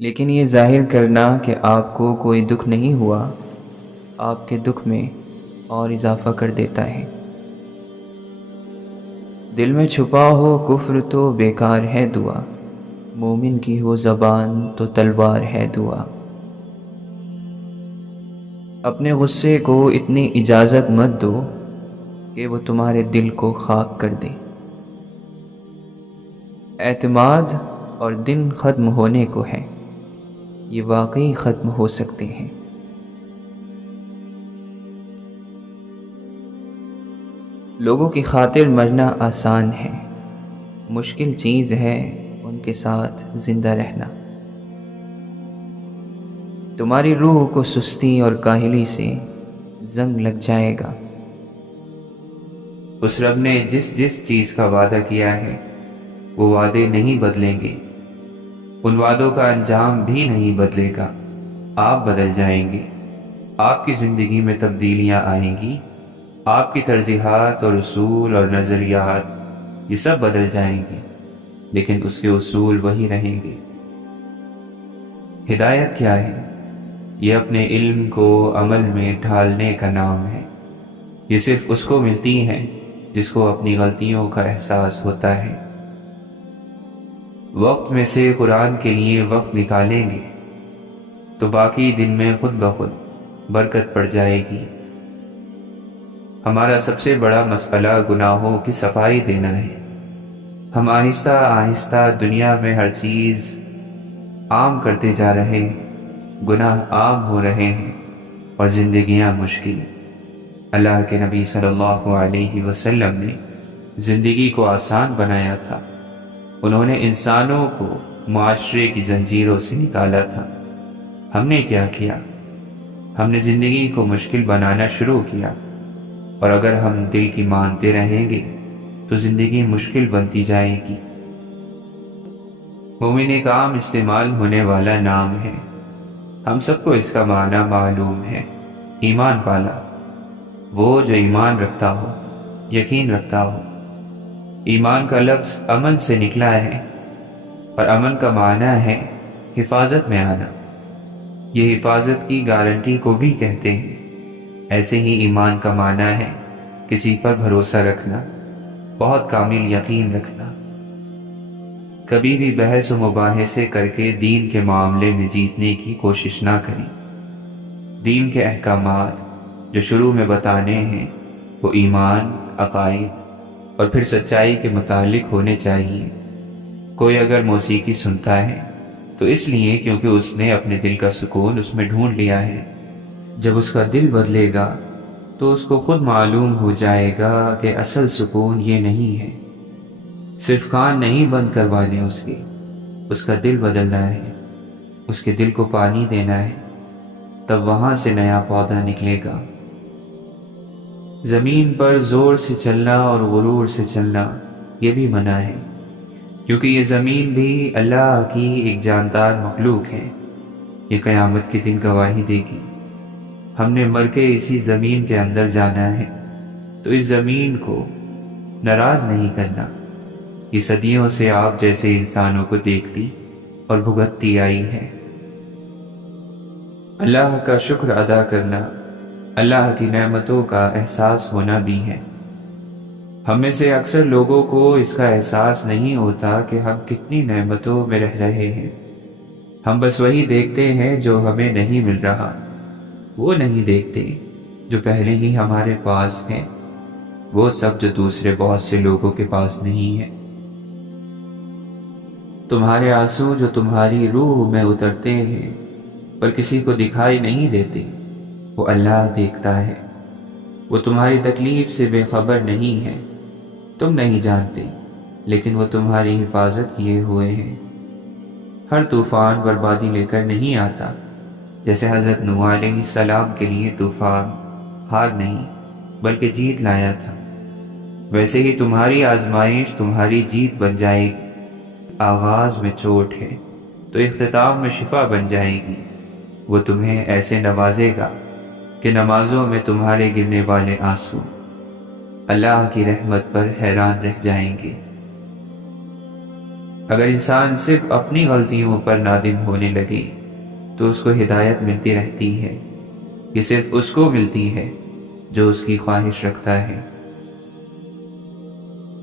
لیکن یہ ظاہر کرنا کہ آپ کو کوئی دکھ نہیں ہوا آپ کے دکھ میں اور اضافہ کر دیتا ہے۔ دل میں چھپا ہو کفر تو بیکار ہے دعا، مومن کی ہو زبان تو تلوار ہے دعا۔ اپنے غصے کو اتنی اجازت مت دو کہ وہ تمہارے دل کو خاک کر دے۔ اعتماد اور دن ختم ہونے کو ہے، یہ واقعی ختم ہو سکتے ہیں۔ لوگوں کی خاطر مرنا آسان ہے، مشکل چیز ہے ان کے ساتھ زندہ رہنا۔ تمہاری روح کو سستی اور کاہلی سے زنگ لگ جائے گا۔ اس رب نے جس جس چیز کا وعدہ کیا ہے وہ وعدے نہیں بدلیں گے، ان وعدوں کا انجام بھی نہیں بدلے گا۔ آپ بدل جائیں گے، آپ کی زندگی میں تبدیلیاں آئیں گی، آپ کی ترجیحات اور اصول اور نظریات یہ سب بدل جائیں گے، لیکن اس کے اصول وہی رہیں گے۔ ہدایت کیا ہے؟ یہ اپنے علم کو عمل میں ڈھالنے کا نام ہے۔ یہ صرف اس کو ملتی ہے جس کو اپنی غلطیوں کا احساس ہوتا ہے۔ وقت میں سے قرآن کے لیے وقت نکالیں گے تو باقی دن میں خود بخود برکت پڑ جائے گی۔ ہمارا سب سے بڑا مسئلہ گناہوں کی صفائی دینا ہے۔ ہم آہستہ آہستہ دنیا میں ہر چیز عام کرتے جا رہے ہیں، گناہ عام ہو رہے ہیں اور زندگیاں مشکل۔ اللہ کے نبی صلی اللہ علیہ وسلم نے زندگی کو آسان بنایا تھا۔ انہوں نے انسانوں کو معاشرے کی زنجیروں سے نکالا تھا۔ ہم نے کیا کیا؟ ہم نے زندگی کو مشکل بنانا شروع کیا، اور اگر ہم دل کی مانتے رہیں گے تو زندگی مشکل بنتی جائے گی۔ مومن ایک عام استعمال ہونے والا نام ہے، ہم سب کو اس کا معنی معلوم ہے۔ ایمان والا، وہ جو ایمان رکھتا ہو، یقین رکھتا ہو۔ ایمان کا لفظ امن سے نکلا ہے، اور امن کا معنی ہے حفاظت میں آنا۔ یہ حفاظت کی گارنٹی کو بھی کہتے ہیں۔ ایسے ہی ایمان کا معنی ہے کسی پر بھروسہ رکھنا، بہت کامل یقین رکھنا۔ کبھی بھی بحث و مباحثے کر کے دین کے معاملے میں جیتنے کی کوشش نہ کریں۔ دین کے احکامات جو شروع میں بتانے ہیں وہ ایمان، عقائد اور پھر سچائی کے متعلق ہونے چاہیے۔ کوئی اگر موسیقی سنتا ہے تو اس لیے کیونکہ اس نے اپنے دل کا سکون اس میں ڈھونڈ لیا ہے۔ جب اس کا دل بدلے گا تو اس کو خود معلوم ہو جائے گا کہ اصل سکون یہ نہیں ہے۔ صرف کان نہیں بند کروانے اس کا دل بدلنا ہے، اس کے دل کو پانی دینا ہے، تب وہاں سے نیا پودا نکلے گا۔ زمین پر زور سے چلنا اور غرور سے چلنا یہ بھی منع ہے، کیونکہ یہ زمین بھی اللہ کی ایک جاندار مخلوق ہے۔ یہ قیامت کے دن گواہی دے گی۔ ہم نے مر کے اسی زمین کے اندر جانا ہے، تو اس زمین کو ناراض نہیں کرنا۔ یہ صدیوں سے آپ جیسے انسانوں کو دیکھتی اور بھگتتی آئی ہے۔ اللہ کا شکر ادا کرنا اللہ کی نعمتوں کا احساس ہونا بھی ہے۔ ہم میں سے اکثر لوگوں کو اس کا احساس نہیں ہوتا کہ ہم کتنی نعمتوں میں رہ رہے ہیں۔ ہم بس وہی دیکھتے ہیں جو ہمیں نہیں مل رہا، وہ نہیں دیکھتے جو پہلے ہی ہمارے پاس ہے، وہ سب جو دوسرے بہت سے لوگوں کے پاس نہیں ہے۔ تمہارے آنسو جو تمہاری روح میں اترتے ہیں پر کسی کو دکھائی نہیں دیتے، وہ اللہ دیکھتا ہے۔ وہ تمہاری تکلیف سے بے خبر نہیں ہے، تم نہیں جانتے، لیکن وہ تمہاری حفاظت کیے ہوئے ہیں۔ ہر طوفان بربادی لے کر نہیں آتا، جیسے حضرت نوح علیہ السلام کے لیے طوفان ہار نہیں بلکہ جیت لایا تھا، ویسے ہی تمہاری آزمائش تمہاری جیت بن جائے گی۔ آغاز میں چوٹ ہے تو اختتام میں شفا بن جائے گی۔ وہ تمہیں ایسے نوازے گا کہ نمازوں میں تمہارے گرنے والے آنسو اللہ کی رحمت پر حیران رہ جائیں گے۔ اگر انسان صرف اپنی غلطیوں پر نادم ہونے لگے تو اس کو ہدایت ملتی رہتی ہے، یہ صرف اس کو ملتی ہے جو اس کی خواہش رکھتا ہے۔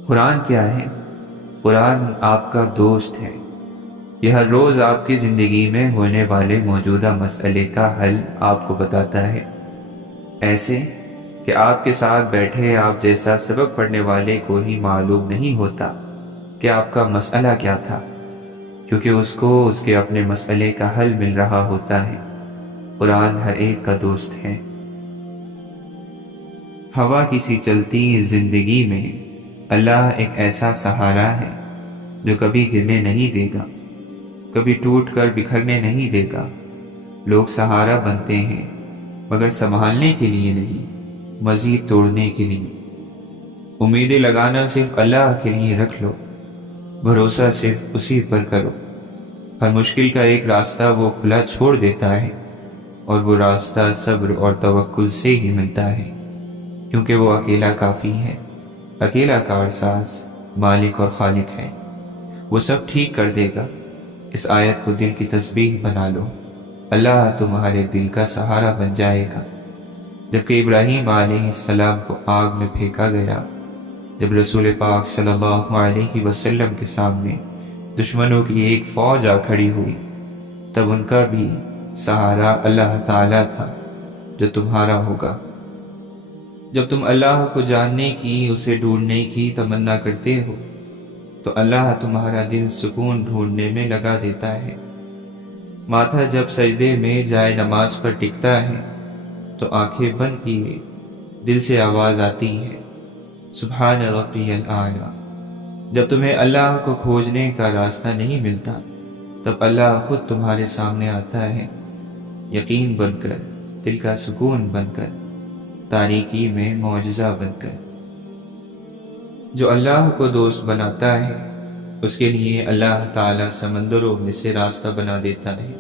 قرآن کیا ہے؟ قرآن آپ کا دوست ہے۔ یہ ہر روز آپ کی زندگی میں ہونے والے موجودہ مسئلے کا حل آپ کو بتاتا ہے، ایسے کہ آپ کے ساتھ بیٹھے آپ جیسا سبق پڑھنے والے کو ہی معلوم نہیں ہوتا کہ آپ کا مسئلہ کیا تھا، کیونکہ اس کو اس کے اپنے مسئلے کا حل مل رہا ہوتا ہے۔ قرآن ہر ایک کا دوست ہے۔ ہوا کی سی چلتی اس زندگی میں اللہ ایک ایسا سہارا ہے جو کبھی گرنے نہیں دے گا، کبھی ٹوٹ کر بکھرنے نہیں دے گا۔ لوگ سہارا بنتے ہیں مگر سنبھالنے کے لیے نہیں، مزید توڑنے کے لیے۔ امیدیں لگانا صرف اللہ کے لیے رکھ لو، بھروسہ صرف اسی پر کرو۔ ہر مشکل کا ایک راستہ وہ کھلا چھوڑ دیتا ہے، اور وہ راستہ صبر اور توکل سے ہی ملتا ہے، کیونکہ وہ اکیلا کافی ہے، اکیلا کارساز، مالک اور خالق ہے۔ وہ سب ٹھیک کر دے گا۔ اس آیت کو دل کی تسبیح بنا لو، اللہ تمہارے دل کا سہارا بن جائے گا۔ جبکہ ابراہیم علیہ السلام کو آگ میں پھینکا گیا، جب رسول پاک صلی اللہ علیہ وسلم کے سامنے دشمنوں کی ایک فوج آ کھڑی ہوئی، تب ان کا بھی سہارا اللہ تعالیٰ تھا جو تمہارا ہوگا۔ جب تم اللہ کو جاننے کی، اسے ڈھونڈنے کی تمنا کرتے ہو تو اللہ تمہارا دل سکون ڈھونڈنے میں لگا دیتا ہے۔ ماتھا جب سجدے میں جائے نماز پر ٹکتا ہے تو آنکھیں بند کیے دل سے آواز آتی ہے، سبحان ربی الاعلیٰ۔ جب تمہیں اللہ کو کھوجنے کا راستہ نہیں ملتا تب اللہ خود تمہارے سامنے آتا ہے، یقین بن کر، دل کا سکون بن کر، تاریکی میں معجزہ بن کر۔ جو اللہ کو دوست بناتا ہے اس کے لیے اللہ تعالیٰ سمندروں میں سے راستہ بنا دیتا ہے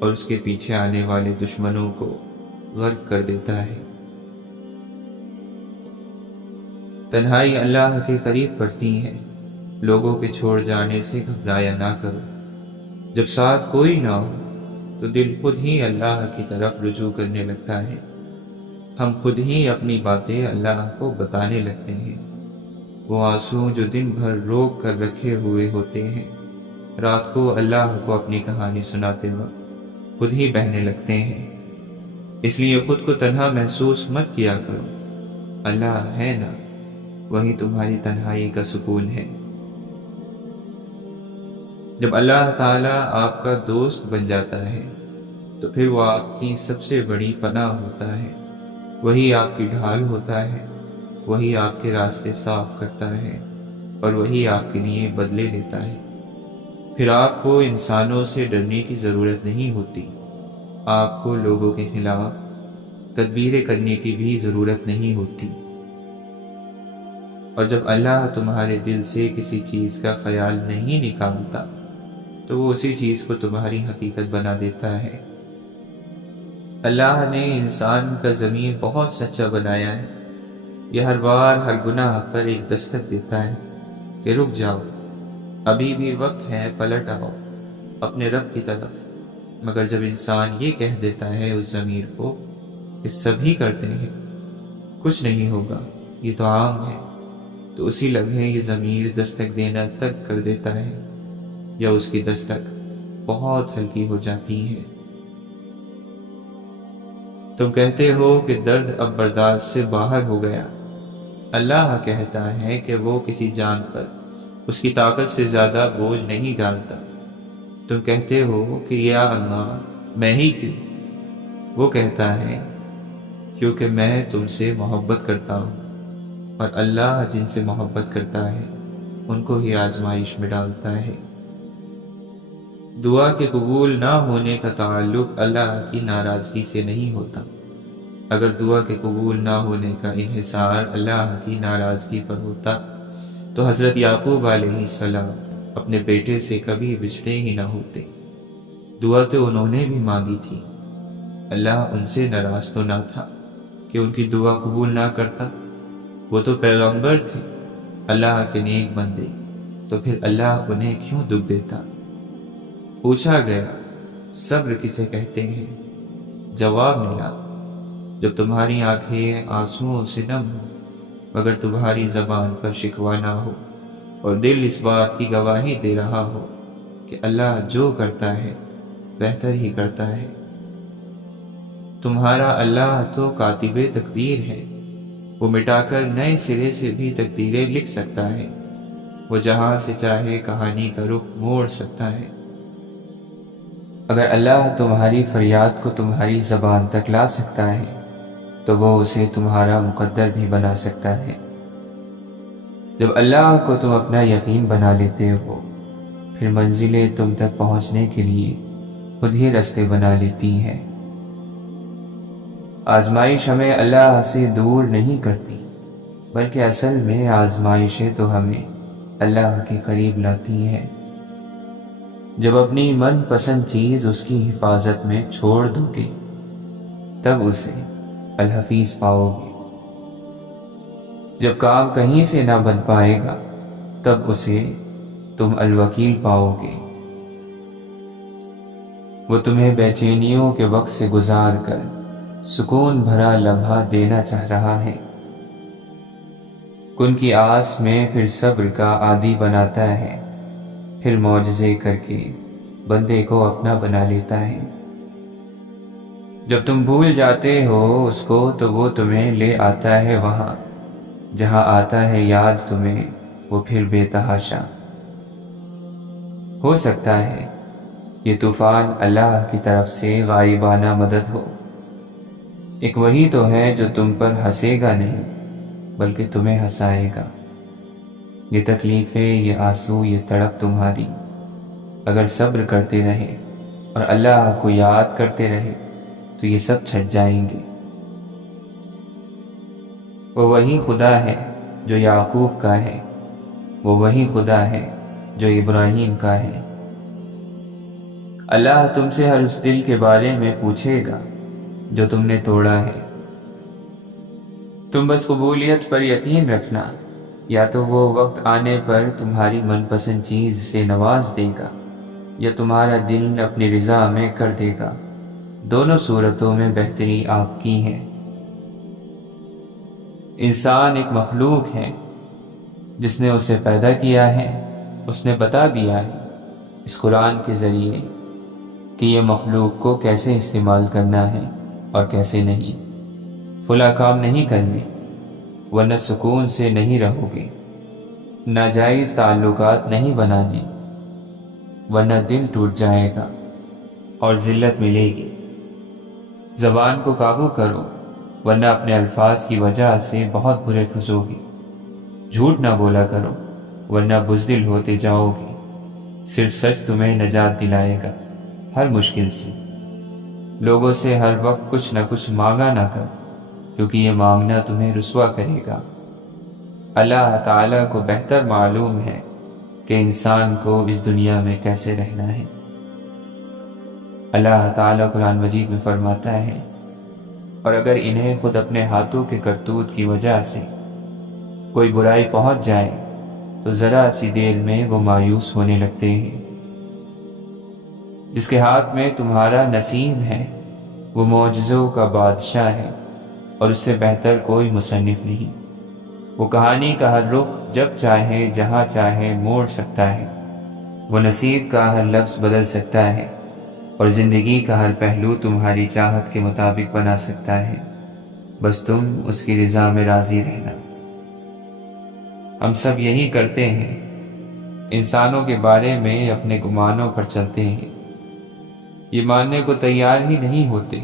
اور اس کے پیچھے آنے والے دشمنوں کو غرق کر دیتا ہے۔ تنہائی اللہ کے قریب کرتی ہے، لوگوں کے چھوڑ جانے سے گھبرایا نہ کرو۔ جب ساتھ کوئی نہ ہو تو دل خود ہی اللہ کی طرف رجوع کرنے لگتا ہے۔ ہم خود ہی اپنی باتیں اللہ کو بتانے لگتے ہیں۔ وہ آنسو جو دن بھر روک کر رکھے ہوئے ہوتے ہیں، رات کو اللہ کو اپنی کہانی سناتے وقت خود ہی بہنے لگتے ہیں۔ اس لیے خود کو تنہا محسوس مت کیا کرو، اللہ ہے نا، وہی تمہاری تنہائی کا سکون ہے۔ جب اللہ تعالیٰ آپ کا دوست بن جاتا ہے تو پھر وہ آپ کی سب سے بڑی پناہ ہوتا ہے، وہی آپ کی ڈھال ہوتا ہے، وہی آپ کے راستے صاف کرتا ہے اور وہی آپ کے لیے بدلے لیتا ہے۔ پھر آپ کو انسانوں سے ڈرنے کی ضرورت نہیں ہوتی، آپ کو لوگوں کے خلاف تدبیریں کرنے کی بھی ضرورت نہیں ہوتی۔ اور جب اللہ تمہارے دل سے کسی چیز کا خیال نہیں نکالتا تو وہ اسی چیز کو تمہاری حقیقت بنا دیتا ہے۔ اللہ نے انسان کا ضمیر بہت سچا بنایا ہے، یہ ہر بار ہر گناہ پر ایک دستک دیتا ہے کہ رک جاؤ، ابھی بھی وقت ہے، پلٹ آؤ اپنے رب کی طرف۔ مگر جب انسان یہ کہہ دیتا ہے اس ضمیر کو کہ سبھی کرتے ہیں، کچھ نہیں ہوگا، یہ تو عام ہے، تو اسی لمحے یہ ضمیر دستک دینا ترک کر دیتا ہے، یا اس کی دستک بہت ہلکی ہو جاتی ہے۔ تم کہتے ہو کہ درد اب برداشت سے باہر ہو گیا، اللہ کہتا ہے کہ وہ کسی جان پر اس کی طاقت سے زیادہ بوجھ نہیں ڈالتا۔ تم کہتے ہو کہ یا اللہ میں ہی کیوں؟ وہ کہتا ہے کیونکہ میں تم سے محبت کرتا ہوں، اور اللہ جن سے محبت کرتا ہے ان کو ہی آزمائش میں ڈالتا ہے۔ دعا کے قبول نہ ہونے کا تعلق اللہ کی ناراضگی سے نہیں ہوتا۔ اگر دعا کے قبول نہ ہونے کا انحصار اللہ کی ناراضگی پر ہوتا تو حضرت یعقوب علیہ السلام اپنے بیٹے سے کبھی بچھڑے ہی نہ ہوتے۔ دعا تو انہوں نے بھی مانگی تھی، اللہ ان سے ناراض تو نہ تھا کہ ان کی دعا قبول نہ کرتا، وہ تو پیغمبر تھے، اللہ کے نیک بندے، تو پھر اللہ انہیں کیوں دکھ دیتا؟ پوچھا گیا صبر کسے کہتے ہیں؟ جواب ملا جب تمہاری آنکھیں آنسوؤں سے نم ہو مگر تمہاری زبان پر شکوہ نہ ہو اور دل اس بات کی گواہی دے رہا ہو کہ اللہ جو کرتا ہے بہتر ہی کرتا ہے۔ تمہارا اللہ تو کاتب تقدیر ہے، وہ مٹا کر نئے سرے سے بھی تقدیریں لکھ سکتا ہے، وہ جہاں سے چاہے کہانی کا رخ موڑ سکتا ہے۔ اگر اللہ تمہاری فریاد کو تمہاری زبان تک لا سکتا ہے تو وہ اسے تمہارا مقدر بھی بنا سکتا ہے۔ جب اللہ کو تم اپنا یقین بنا لیتے ہو پھر منزلیں تم تک پہنچنے کے لیے خود ہی راستے بنا لیتی ہیں۔ آزمائش ہمیں اللہ سے دور نہیں کرتی بلکہ اصل میں آزمائشیں تو ہمیں اللہ کے قریب لاتی ہیں۔ جب اپنی من پسند چیز اس کی حفاظت میں چھوڑ دو گے تب اسے الحفیظ پاؤ گے۔ جب کام کہیں سے نہ بن پائے گا تب اسے تم الوکیل پاؤ گے۔ وہ تمہیں بے چینیوں کے وقت سے گزار کر سکون بھرا لمحہ دینا چاہ رہا ہے۔ کن کی آس میں پھر صبر کا عادی بناتا ہے، پھر معجزے کر کے بندے کو اپنا بنا لیتا ہے۔ جب تم بھول جاتے ہو اس کو تو وہ تمہیں لے آتا ہے وہاں جہاں آتا ہے یاد تمہیں وہ پھر بے تحاشا۔ ہو سکتا ہے یہ طوفان اللہ کی طرف سے غائبانہ مدد ہو، ایک وہی تو ہے جو تم پر ہنسے گا نہیں بلکہ تمہیں ہنسائے گا۔ یہ تکلیفیں، یہ آنسو، یہ تڑپ تمہاری اگر صبر کرتے رہے اور اللہ کو یاد کرتے رہے تو یہ سب چھٹ جائیں گے۔ وہ وہی خدا ہے جو یعقوب کا ہے، وہ وہی خدا ہے جو ابراہیم کا ہے۔ اللہ تم سے ہر اس دل کے بارے میں پوچھے گا جو تم نے توڑا ہے۔ تم بس قبولیت پر یقین رکھنا، یا تو وہ وقت آنے پر تمہاری من پسند چیز سے نواز دے گا یا تمہارا دل اپنی رضا میں کر دے گا۔ دونوں صورتوں میں بہتری آپ کی ہے۔ انسان ایک مخلوق ہے، جس نے اسے پیدا کیا ہے اس نے بتا دیا ہے اس قرآن کے ذریعے کہ یہ مخلوق کو کیسے استعمال کرنا ہے اور کیسے نہیں۔ فلاں کام نہیں کرنے ورنہ سکون سے نہیں رہو گے، ناجائز تعلقات نہیں بنانے ورنہ دل ٹوٹ جائے گا اور ذلت ملے گی۔ زبان کو قابو کرو ورنہ اپنے الفاظ کی وجہ سے بہت برے پھنسو گے۔ جھوٹ نہ بولا کرو ورنہ بزدل ہوتے جاؤ گے۔ صرف سچ تمہیں نجات دلائے گا ہر مشکل سے۔ لوگوں سے ہر وقت کچھ نہ کچھ مانگا نہ کرو کیونکہ یہ مانگنا تمہیں رسوا کرے گا۔ اللہ تعالیٰ کو بہتر معلوم ہے کہ انسان کو اس دنیا میں کیسے رہنا ہے۔ اللہ تعالیٰ قرآن مجید میں فرماتا ہے، اور اگر انہیں خود اپنے ہاتھوں کے کرتوت کی وجہ سے کوئی برائی پہنچ جائے تو ذرا سی دیر میں وہ مایوس ہونے لگتے ہیں۔ جس کے ہاتھ میں تمہارا نصیب ہے وہ معجزوں کا بادشاہ ہے اور اس سے بہتر کوئی مصنف نہیں۔ وہ کہانی کا ہر رخ جب چاہے جہاں چاہے موڑ سکتا ہے، وہ نصیب کا ہر لفظ بدل سکتا ہے اور زندگی کا ہر پہلو تمہاری چاہت کے مطابق بنا سکتا ہے، بس تم اس کی رضا میں راضی رہنا۔ ہم سب یہی کرتے ہیں، انسانوں کے بارے میں اپنے گمانوں پر چلتے ہیں، یہ ماننے کو تیار ہی نہیں ہوتے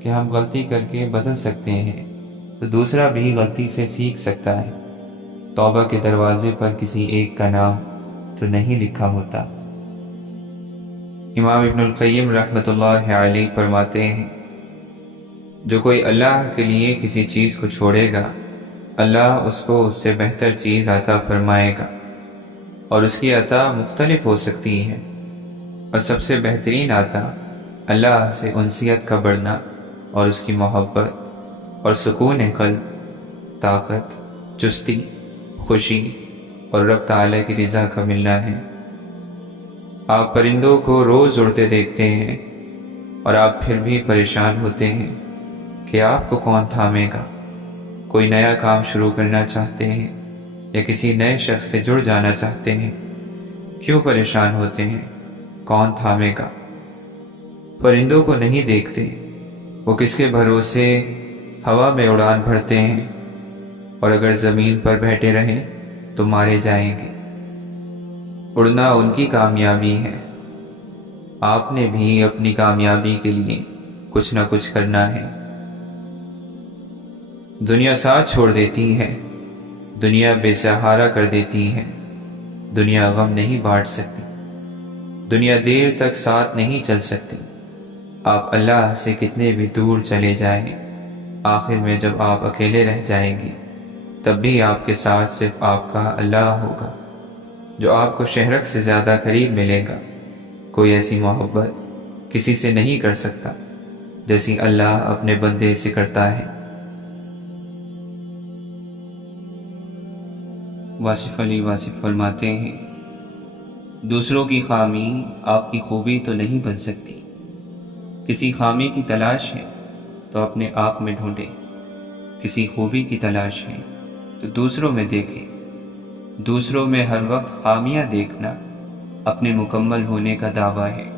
کہ ہم غلطی کر کے بدل سکتے ہیں تو دوسرا بھی غلطی سے سیکھ سکتا ہے۔ توبہ کے دروازے پر کسی ایک کا نام تو نہیں لکھا ہوتا۔ امام ابن القیم رحمۃ اللہ علیہ فرماتے ہیں، جو کوئی اللہ کے لیے کسی چیز کو چھوڑے گا اللہ اس کو اس سے بہتر چیز عطا فرمائے گا، اور اس کی عطا مختلف ہو سکتی ہے، اور سب سے بہترین عطا اللہ سے انسیت کا بڑھنا اور اس کی محبت اور سکون قلب، طاقت، چستی، خوشی، اور رب تعالیٰ کی رضا کا ملنا ہے۔ آپ پرندوں کو روز اڑتے دیکھتے ہیں اور آپ پھر بھی پریشان ہوتے ہیں کہ آپ کو کون تھامے گا۔ کوئی نیا کام شروع کرنا چاہتے ہیں یا کسی نئے شخص سے جڑ جانا چاہتے ہیں، کیوں پریشان ہوتے ہیں؟ کون تھامے گا؟ پرندوں کو نہیں دیکھتے، وہ کس کے بھروسے ہوا میں اڑان بھرتے ہیں، اور اگر زمین پر بیٹھے رہیں تو مارے جائیں گے۔ اڑنا ان کی کامیابی ہے، آپ نے بھی اپنی کامیابی کے لیے کچھ نہ کچھ کرنا ہے۔ دنیا ساتھ چھوڑ دیتی ہے، دنیا بے سہارا کر دیتی ہے، دنیا غم نہیں بانٹ سکتی، دنیا دیر تک ساتھ نہیں چل سکتی۔ آپ اللہ سے کتنے بھی دور چلے جائیں، آخر میں جب آپ اکیلے رہ جائیں گے تب بھی آپ کے ساتھ صرف آپ کا اللہ ہوگا، جو آپ کو شہرک سے زیادہ قریب ملے گا۔ کوئی ایسی محبت کسی سے نہیں کر سکتا جیسی اللہ اپنے بندے سے کرتا ہے۔ واصف علی واصف فرماتے ہیں، دوسروں کی خامی آپ کی خوبی تو نہیں بن سکتی۔ کسی خامی کی تلاش ہے تو اپنے آپ میں ڈھونڈے، کسی خوبی کی تلاش ہے تو دوسروں میں دیکھے۔ دوسروں میں ہر وقت خامیاں دیکھنا اپنے مکمل ہونے کا دعویٰ ہے،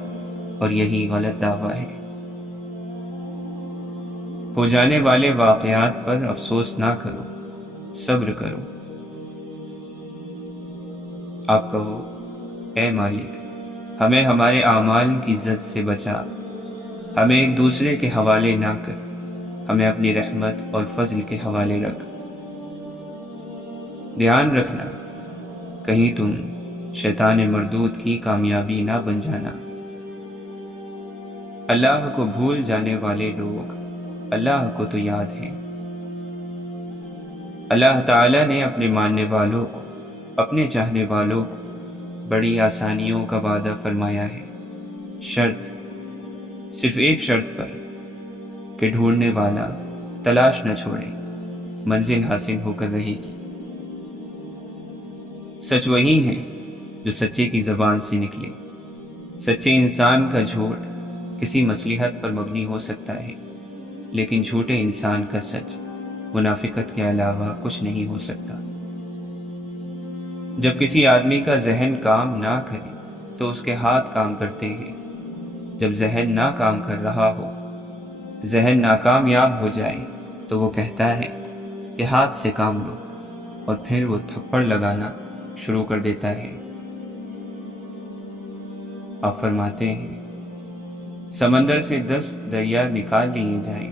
اور یہی غلط دعویٰ ہے۔ ہو جانے والے واقعات پر افسوس نہ کرو، صبر کرو۔ آپ کہو، اے مالک، ہمیں ہمارے اعمال کی زد سے بچا، ہمیں ایک دوسرے کے حوالے نہ کر، ہمیں اپنی رحمت اور فضل کے حوالے رکھ۔ دھیان رکھنا، کہیں تم شیطان مردود کی کامیابی نہ بن جانا۔ اللہ کو بھول جانے والے لوگ اللہ کو تو یاد ہیں۔ اللہ تعالیٰ نے اپنے ماننے والوں کو، اپنے چاہنے والوں کو بڑی آسانیوں کا وعدہ فرمایا ہے، شرط صرف ایک شرط پر کہ ڈھونڈنے والا تلاش نہ چھوڑے، منزل حاصل ہو کر رہے گی۔ سچ وہی ہے جو سچے کی زبان سے نکلے۔ سچے انسان کا جھوٹ کسی مصلحت پر مبنی ہو سکتا ہے، لیکن جھوٹے انسان کا سچ منافقت کے علاوہ کچھ نہیں ہو سکتا۔ جب کسی آدمی کا ذہن کام نہ کرے تو اس کے ہاتھ کام کرتے ہیں۔ جب ذہن نہ کام کر رہا ہو، ذہن ناکامیاب ہو جائے تو وہ کہتا ہے کہ ہاتھ سے کام لو، اور پھر وہ تھپڑ لگانا شروع کر دیتا ہے۔ آپ فرماتے ہیں، سمندر سے 10 دریا نکال لیے جائیں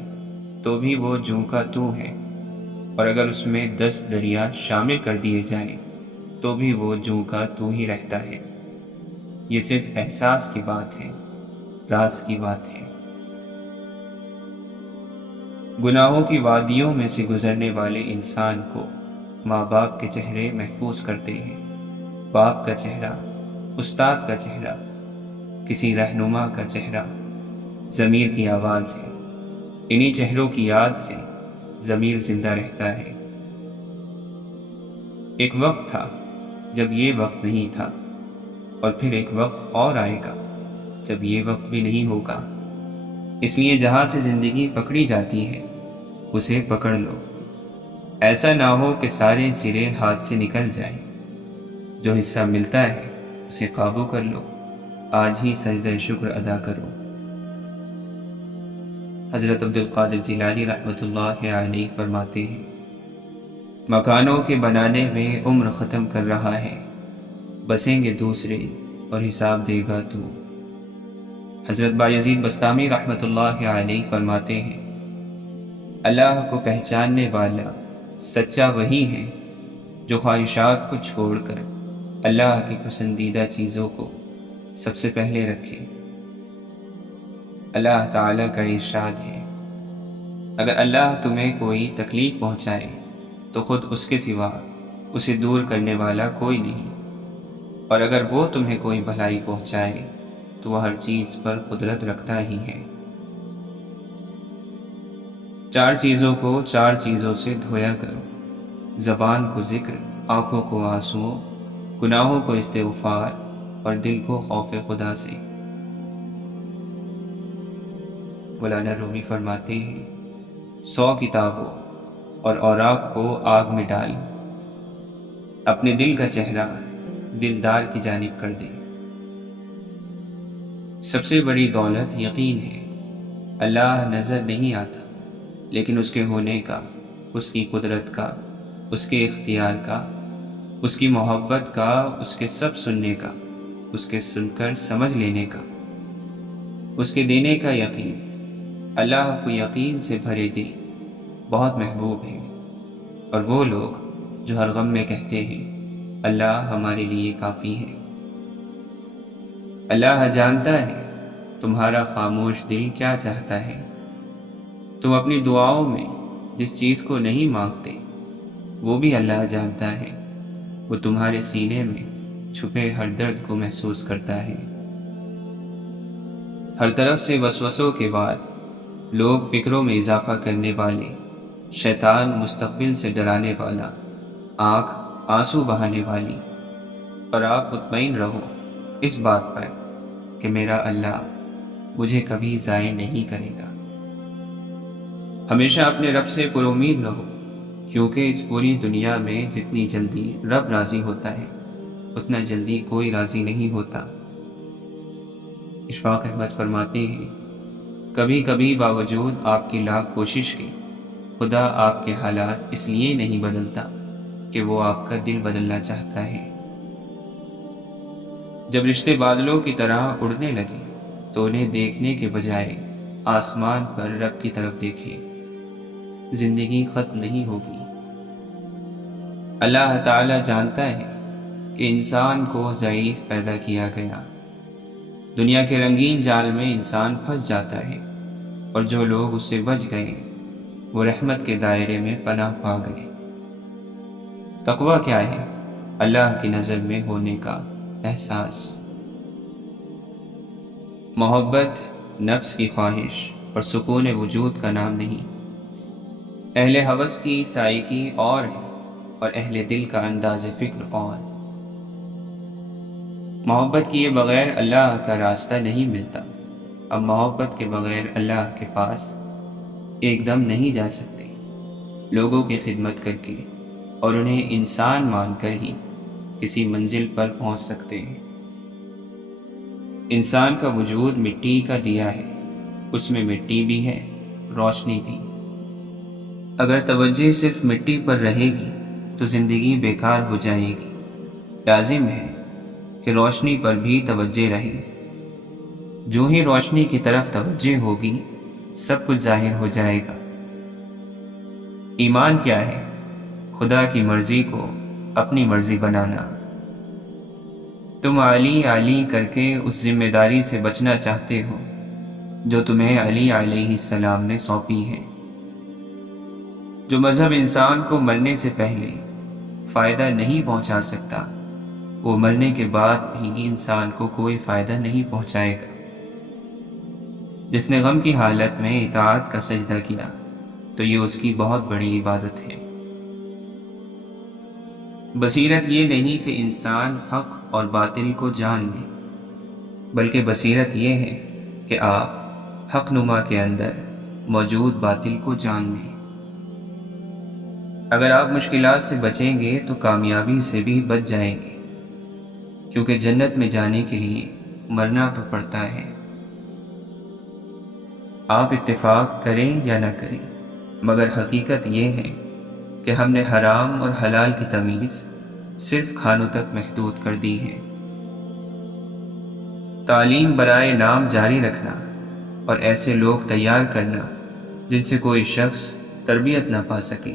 تو بھی وہ جوں کا تو ہے، اور اگر اس میں 10 دریا شامل کر دیے جائیں تو بھی وہ جوں کا تو ہی رہتا ہے۔ یہ صرف احساس کی بات ہے، راز کی بات ہے۔ گناہوں کی وادیوں میں سے گزرنے والے انسان کو ماں باپ کے چہرے محفوظ کرتے ہیں۔ باپ کا چہرہ، استاد کا چہرہ، کسی رہنما کا چہرہ ضمیر کی آواز ہے۔ انہی چہروں کی یاد سے ضمیر زندہ رہتا ہے۔ ایک وقت تھا جب یہ وقت نہیں تھا، اور پھر ایک وقت اور آئے گا جب یہ وقت بھی نہیں ہوگا۔ اس لیے جہاں سے زندگی پکڑی جاتی ہے اسے پکڑ لو، ایسا نہ ہو کہ سارے سرے ہاتھ سے نکل جائیں۔ جو حصہ ملتا ہے اسے قابو کر لو، آج ہی سجدہ شکر ادا کرو۔ حضرت عبد القادر جیلانی رحمۃ اللہ علیہ فرماتے ہیں، مکانوں کے بنانے میں عمر ختم کر رہا ہے، بسیں گے دوسرے اور حساب دے گا تو۔ حضرت بایزید بستامی رحمۃ اللہ علیہ فرماتے ہیں، اللہ کو پہچاننے والا سچا وہی ہے جو خواہشات کو چھوڑ کر اللہ کی پسندیدہ چیزوں کو سب سے پہلے رکھے۔ اللہ تعالیٰ کا ارشاد ہے، اگر اللہ تمہیں کوئی تکلیف پہنچائے تو خود اس کے سوا اسے دور کرنے والا کوئی نہیں، اور اگر وہ تمہیں کوئی بھلائی پہنچائے تو وہ ہر چیز پر قدرت رکھتا ہی ہے۔ 4 چیزوں کو 4 چیزوں سے دھویا کرو، زبان کو ذکر، آنکھوں کو آنسوؤں گناہوں کو استغفار اور دل کو خوف خدا سے۔ مولانا رومی فرماتے ہیں 100 کتابوں اور اوراق کو آگ میں ڈال، اپنے دل کا چہرہ دلدار کی جانب کر دے۔ سب سے بڑی دولت یقین ہے۔ اللہ نظر نہیں آتا، لیکن اس کے ہونے کا، اس کی قدرت کا، اس کے اختیار کا، اس کی محبت کا، اس کے سب سننے کا، اس کے سن کر سمجھ لینے کا، اس کے دینے کا یقین۔ اللہ کو یقین سے بھرے دل بہت محبوب ہیں، اور وہ لوگ جو ہر غم میں کہتے ہیں اللہ ہمارے لیے کافی ہے۔ اللہ جانتا ہے تمہارا خاموش دل کیا چاہتا ہے۔ تم اپنی دعاؤں میں جس چیز کو نہیں مانگتے وہ بھی اللہ جانتا ہے۔ وہ تمہارے سینے میں چھپے ہر درد کو محسوس کرتا ہے۔ ہر طرف سے وسوسوں کے بعد لوگ فکروں میں اضافہ کرنے والے، شیطان مستقبل سے ڈرانے والا، آنکھ آنسو بہانے والی، اور آپ مطمئن رہو اس بات پر کہ میرا اللہ مجھے کبھی ضائع نہیں کرے گا۔ ہمیشہ اپنے رب سے پر امید رہو، کیونکہ اس پوری دنیا میں جتنی جلدی رب راضی ہوتا ہے اتنا جلدی کوئی راضی نہیں ہوتا۔ اشفاق احمد فرماتے ہیں کبھی کبھی باوجود آپ کی لاکھ کوشش کے خدا آپ کے حالات اس لیے نہیں بدلتا کہ وہ آپ کا دل بدلنا چاہتا ہے۔ جب رشتے بادلوں کی طرح اڑنے لگے تو انہیں دیکھنے کے بجائے آسمان پر رب کی طرف دیکھیں، زندگی ختم نہیں ہوگی۔ اللہ تعالی جانتا ہے کہ انسان کو ضعیف پیدا کیا گیا۔ دنیا کے رنگین جال میں انسان پھنس جاتا ہے، اور جو لوگ اس سے بچ گئے وہ رحمت کے دائرے میں پناہ پا گئے۔ تقویٰ کیا ہے؟ اللہ کی نظر میں ہونے کا احساس۔ محبت نفس کی خواہش اور سکون وجود کا نام نہیں۔ اہل ہوس کی سائیکی اور ہے، اور اہل دل کا انداز فکر اور۔ محبت کیے بغیر اللہ کا راستہ نہیں ملتا۔ اب محبت کے بغیر اللہ کے پاس ایک دم نہیں جا سکتے۔ لوگوں کی خدمت کر کے اور انہیں انسان مان کر ہی کسی منزل پر پہنچ سکتے ہیں۔ انسان کا وجود مٹی کا دیا ہے، اس میں مٹی بھی ہے، روشنی بھی۔ اگر توجہ صرف مٹی پر رہے گی تو زندگی بیکار ہو جائے گی۔ لازم ہے کہ روشنی پر بھی توجہ رہے۔ جو ہی روشنی کی طرف توجہ ہوگی سب کچھ ظاہر ہو جائے گا۔ ایمان کیا ہے؟ خدا کی مرضی کو اپنی مرضی بنانا۔ تم علی علی کر کے اس ذمہ داری سے بچنا چاہتے ہو جو تمہیں علی علیہ السلام نے سونپی ہے۔ جو مذہب انسان کو مرنے سے پہلے فائدہ نہیں پہنچا سکتا، وہ مرنے کے بعد بھی انسان کو کوئی فائدہ نہیں پہنچائے گا۔ جس نے غم کی حالت میں اطاعت کا سجدہ کیا تو یہ اس کی بہت بڑی عبادت ہے۔ بصیرت یہ نہیں کہ انسان حق اور باطل کو جان لے، بلکہ بصیرت یہ ہے کہ آپ حق نما کے اندر موجود باطل کو جان لیں۔ اگر آپ مشکلات سے بچیں گے تو کامیابی سے بھی بچ جائیں گے، کیونکہ جنت میں جانے کے لیے مرنا تو پڑتا ہے۔ آپ اتفاق کریں یا نہ کریں، مگر حقیقت یہ ہے کہ ہم نے حرام اور حلال کی تمیز صرف کھانوں تک محدود کر دی ہے۔ تعلیم برائے نام جاری رکھنا اور ایسے لوگ تیار کرنا جن سے کوئی شخص تربیت نہ پا سکے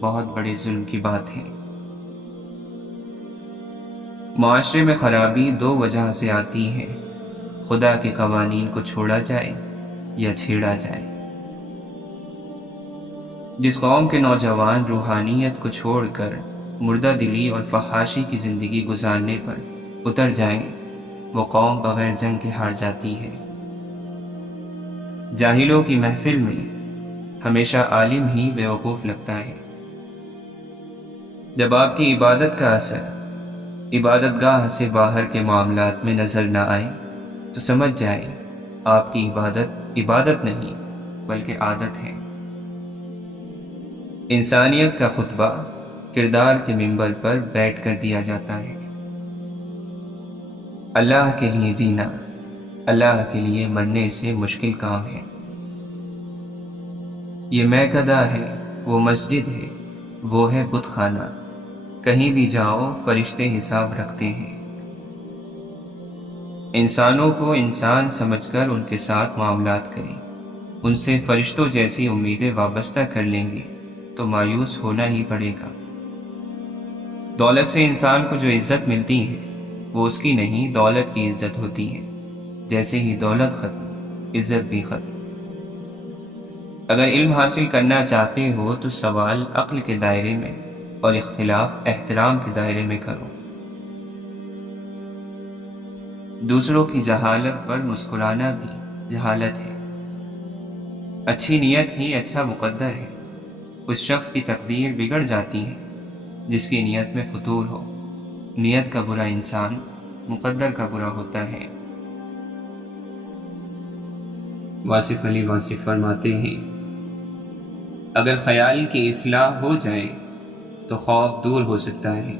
بہت بڑے ظلم کی بات ہے۔ معاشرے میں خرابی دو وجہ سے آتی ہے: خدا کے قوانین کو چھوڑا جائے یا چھیڑا جائے۔ جس قوم کے نوجوان روحانیت کو چھوڑ کر مردہ دلی اور فحاشی کی زندگی گزارنے پر اتر جائیں، وہ قوم بغیر جنگ کے ہار جاتی ہے۔ جاہلوں کی محفل میں ہمیشہ عالم ہی بیوقوف لگتا ہے۔ جب آپ کی عبادت کا اثر عبادت گاہ سے باہر کے معاملات میں نظر نہ آئیں تو سمجھ جائیں آپ کی عبادت نہیں بلکہ عادت ہے۔ انسانیت کا خطبہ کردار کے منبر پر بیٹھ کر دیا جاتا ہے۔ اللہ کے لیے جینا اللہ کے لیے مرنے سے مشکل کام ہے۔ یہ میکدہ ہے، وہ مسجد ہے، وہ ہے بت خانہ، کہیں بھی جاؤ فرشتے حساب رکھتے ہیں۔ انسانوں کو انسان سمجھ کر ان کے ساتھ معاملات کریں، ان سے فرشتوں جیسی امیدیں وابستہ کر لیں گے تو مایوس ہونا ہی پڑے گا۔ دولت سے انسان کو جو عزت ملتی ہے وہ اس کی نہیں، دولت کی عزت ہوتی ہے۔ جیسے ہی دولت ختم، عزت بھی ختم۔ اگر علم حاصل کرنا چاہتے ہو تو سوال عقل کے دائرے میں اور اختلاف احترام کے دائرے میں کرو۔ دوسروں کی جہالت پر مسکرانا بھی جہالت ہے۔ اچھی نیت ہی اچھا مقدر ہے۔ اس شخص کی تقدیر بگڑ جاتی ہے جس کی نیت میں فتور ہو۔ نیت کا برا انسان مقدر کا برا ہوتا ہے۔ واصف علی واصف فرماتے ہیں، اگر خیال کی اصلاح ہو جائے تو خوف دور ہو سکتا ہے۔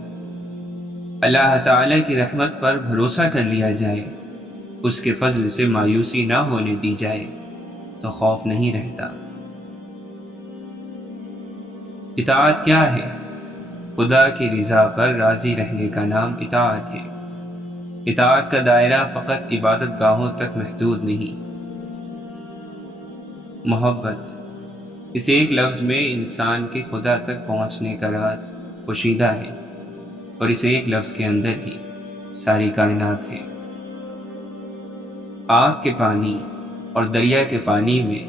اللہ تعالی کی رحمت پر بھروسہ کر لیا جائے، اس کے فضل سے مایوسی نہ ہونے دی جائے تو خوف نہیں رہتا۔ اطاعت کیا ہے؟ خدا کی رضا پر راضی رہنے کا نام اطاعت ہے۔ اطاعت کا دائرہ فقط عبادت گاہوں تک محدود نہیں۔ محبت، اس ایک لفظ میں انسان کے خدا تک پہنچنے کا راز پوشیدہ ہے، اور اس ایک لفظ کے اندر ہی ساری کائنات ہے۔ آگ کے پانی اور دریا کے پانی میں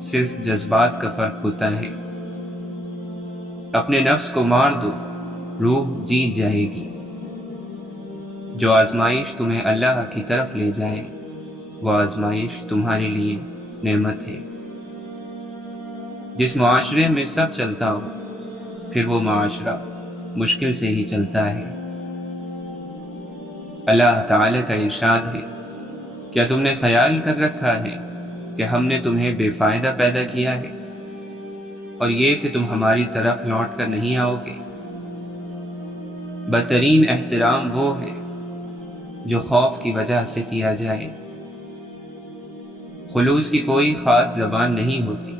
صرف جذبات کا فرق ہوتا ہے۔ اپنے نفس کو مار دو، روح جیت جائے گی۔ جو آزمائش تمہیں اللہ کی طرف لے جائے وہ آزمائش تمہارے لیے نعمت ہے۔ جس معاشرے میں سب چلتا ہو پھر وہ معاشرہ مشکل سے ہی چلتا ہے۔ اللہ تعالی کا ارشاد ہے، کیا تم نے خیال کر رکھا ہے کہ ہم نے تمہیں بے فائدہ پیدا کیا ہے، اور یہ کہ تم ہماری طرف لوٹ کر نہیں آؤ گے؟ بدترین احترام وہ ہے جو خوف کی وجہ سے کیا جائے۔ خلوص کی کوئی خاص زبان نہیں ہوتی،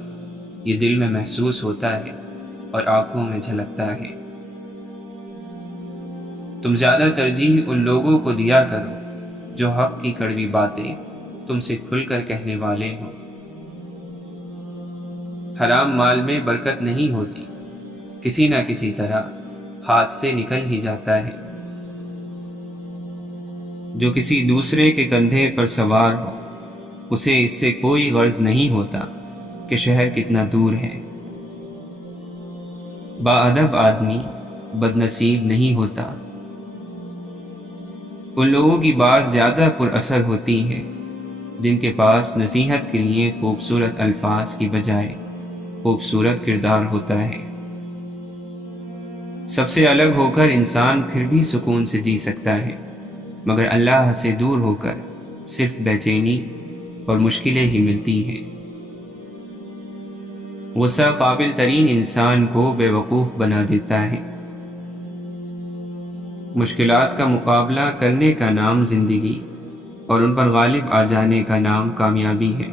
یہ دل میں محسوس ہوتا ہے اور آنکھوں میں جھلکتا ہے۔ تم زیادہ ترجیح ان لوگوں کو دیا کرو جو حق کی کڑوی باتیں تم سے کھل کر کہنے والے ہوں۔ حرام مال میں برکت نہیں ہوتی، کسی نہ کسی طرح ہاتھ سے نکل ہی جاتا ہے۔ جو کسی دوسرے کے کندھے پر سوار ہو اسے اس سے کوئی غرض نہیں ہوتا کہ شہر کتنا دور ہے۔ باادب آدمی بد نصیب نہیں ہوتا۔ ان لوگوں کی بات زیادہ پر اثر ہوتی ہے جن کے پاس نصیحت کے لیے خوبصورت الفاظ کی بجائے خوبصورت کردار ہوتا ہے۔ سب سے الگ ہو کر انسان پھر بھی سکون سے جی سکتا ہے، مگر اللہ سے دور ہو کر صرف بے چینی اور مشکلیں ہی ملتی ہیں۔ غصہ قابل ترین انسان کو بے وقوف بنا دیتا ہے۔ مشکلات کا مقابلہ کرنے کا نام زندگی اور ان پر غالب آ جانے کا نام کامیابی ہے۔